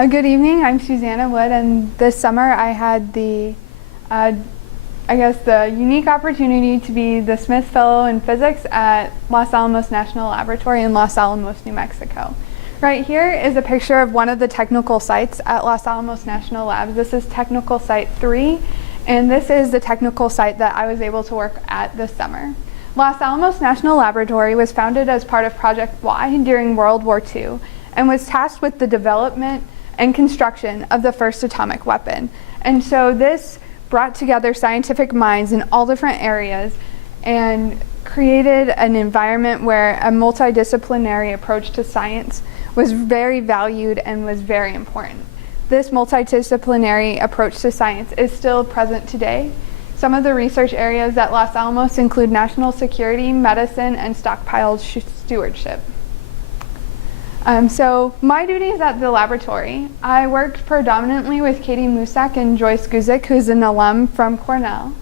Good evening, I'm Susanna Wood, and this summer I had the unique opportunity to be the Smith Fellow in Physics at Los Alamos National Laboratory in Los Alamos, New Mexico. Right here is a picture of one of the technical sites at Los Alamos National Labs. This is Technical Site 3, and this is the technical site that I was able to work at this summer. Los Alamos National Laboratory was founded as part of Project Y during World War II and was tasked with the development and construction of the first atomic weapon. And so this brought together scientific minds in all different areas and created an environment where a multidisciplinary approach to science was very valued and was very important. This multidisciplinary approach to science is still present today. Some of the research areas at Los Alamos include national security, medicine, and stockpile stewardship. So my duties at the laboratory, I worked predominantly with Katie Musak and Joyce Guzik, who's an alum from Cornell,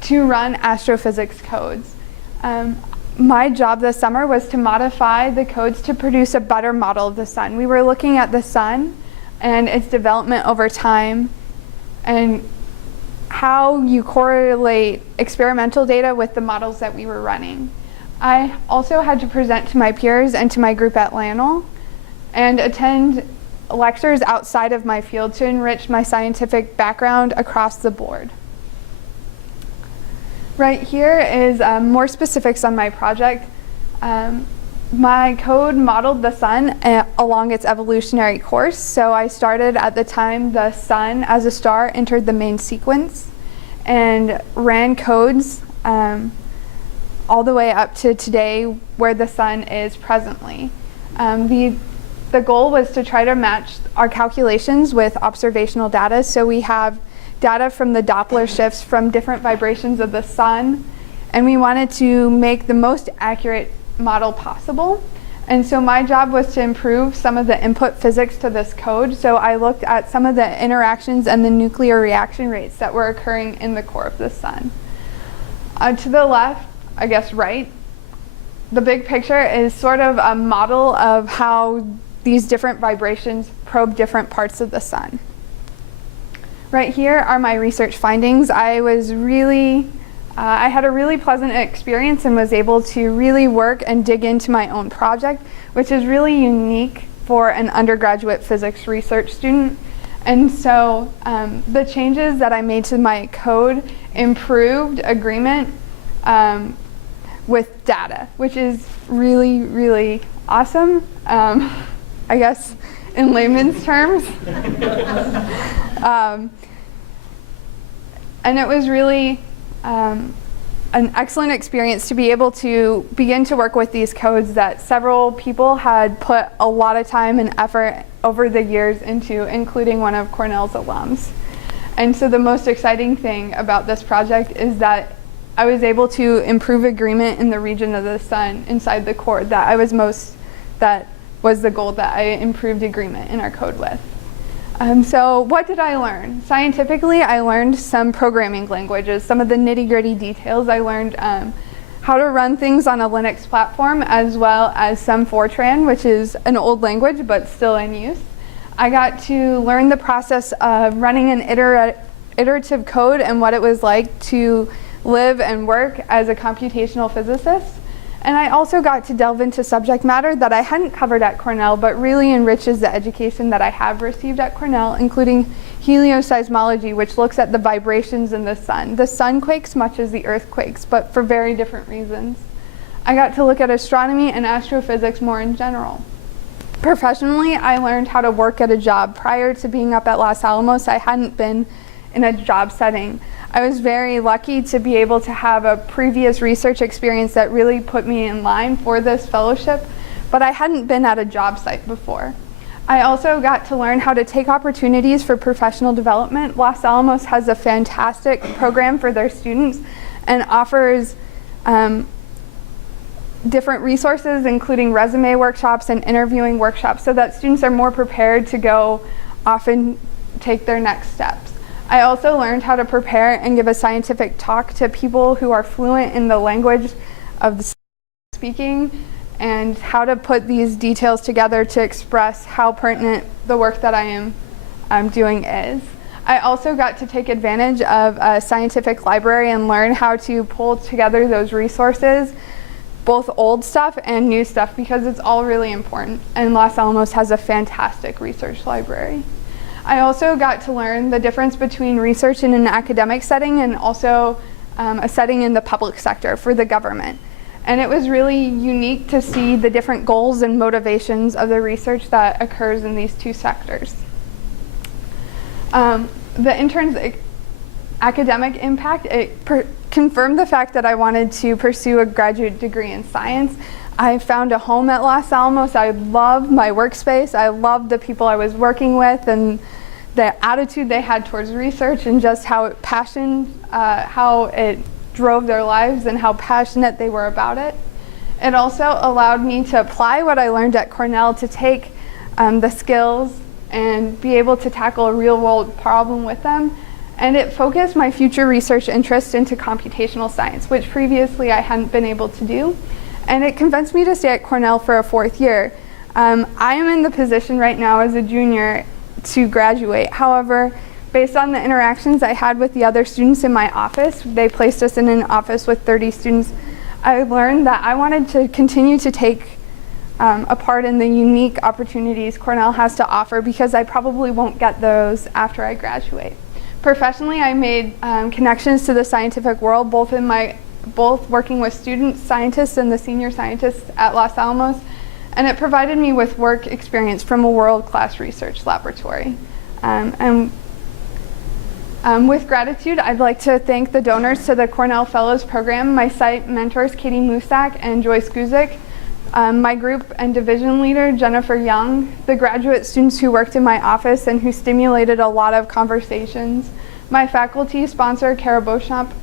to run astrophysics codes. My job this summer was to modify the codes to produce a better model of the sun. We were looking at the sun and its development over time and how you correlate experimental data with the models that we were running. I also had to present to my peers and to my group at Lanel and attend lectures outside of my field to enrich my scientific background across the board. Right here is more specifics on my project. My code modeled the sun along its evolutionary course. So I started at the time the sun as a star entered the main sequence and ran codes all the way up to today where the sun is presently. The goal was to try to match our calculations with observational data. So we have data from the Doppler shifts from different vibrations of the sun, and we wanted to make the most accurate model possible. And so my job was to improve some of the input physics to this code. So I looked at some of the interactions and the nuclear reaction rates that were occurring in the core of the sun. To the left, I guess right, the big picture is sort of a model of how these different vibrations probe different parts of the sun. Right here are my research findings. I had a really pleasant experience and was able to really work and dig into my own project, which is really unique for an undergraduate physics research student. And so the changes that I made to my code improved agreement with data, which is really, really awesome. I guess in layman's terms. And it was really an excellent experience to be able to begin to work with these codes that several people had put a lot of time and effort over the years into, including one of Cornell's alums. And so the most exciting thing about this project is that I was able to improve agreement in the region of the sun inside the core that was the goal that I improved agreement in our code with. So what did I learn? Scientifically, I learned some programming languages, some of the nitty-gritty details. I learned how to run things on a Linux platform, as well as some Fortran, which is an old language but still in use. I got to learn the process of running an iterative code and what it was like to live and work as a computational physicist. And I also got to delve into subject matter that I hadn't covered at Cornell, but really enriches the education that I have received at Cornell, including helioseismology, which looks at the vibrations in the sun. The sun quakes much as the earth quakes, but for very different reasons. I got to look at astronomy and astrophysics more in general. Professionally, I learned how to work at a job. Prior to being up at Los Alamos, I hadn't been in a job setting. I was very lucky to be able to have a previous research experience that really put me in line for this fellowship, but I hadn't been at a job site before. I also got to learn how to take opportunities for professional development. Los Alamos has a fantastic program for their students and offers different resources, including resume workshops and interviewing workshops, so that students are more prepared to go off and take their next steps. I also learned how to prepare and give a scientific talk to people who are fluent in the language of the speaking and how to put these details together to express how pertinent the work that I am doing is. I also got to take advantage of a scientific library and learn how to pull together those resources, both old stuff and new stuff, because it's all really important, and Los Alamos has a fantastic research library. I also got to learn the difference between research in an academic setting and also a setting in the public sector for the government. And it was really unique to see the different goals and motivations of the research that occurs in these two sectors. The intern's academic impact, it confirmed the fact that I wanted to pursue a graduate degree in science. I found a home at Los Alamos. I loved my workspace. I loved the people I was working with and the attitude they had towards research and just how it drove their lives and how passionate they were about it. It also allowed me to apply what I learned at Cornell to take the skills and be able to tackle a real-world problem with them. And it focused my future research interest into computational science, which previously I hadn't been able to do. And it convinced me to stay at Cornell for a 4th year. I am in the position right now as a junior to graduate. However, based on the interactions I had with the other students in my office, they placed us in an office with 30 students, I learned that I wanted to continue to take a part in the unique opportunities Cornell has to offer, because I probably won't get those after I graduate. Professionally, I made connections to the scientific world, both working with student scientists and the senior scientists at Los Alamos, and it provided me with work experience from a world-class research laboratory. With gratitude, I'd like to thank the donors to the Cornell Fellows Program, my site mentors Katie Musak and Joyce Guzik, my group and division leader, Jennifer Young, the graduate students who worked in my office and who stimulated a lot of conversations, my faculty sponsor, Kara Beauchamp,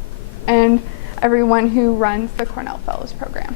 and everyone who runs the Cornell Fellows Program.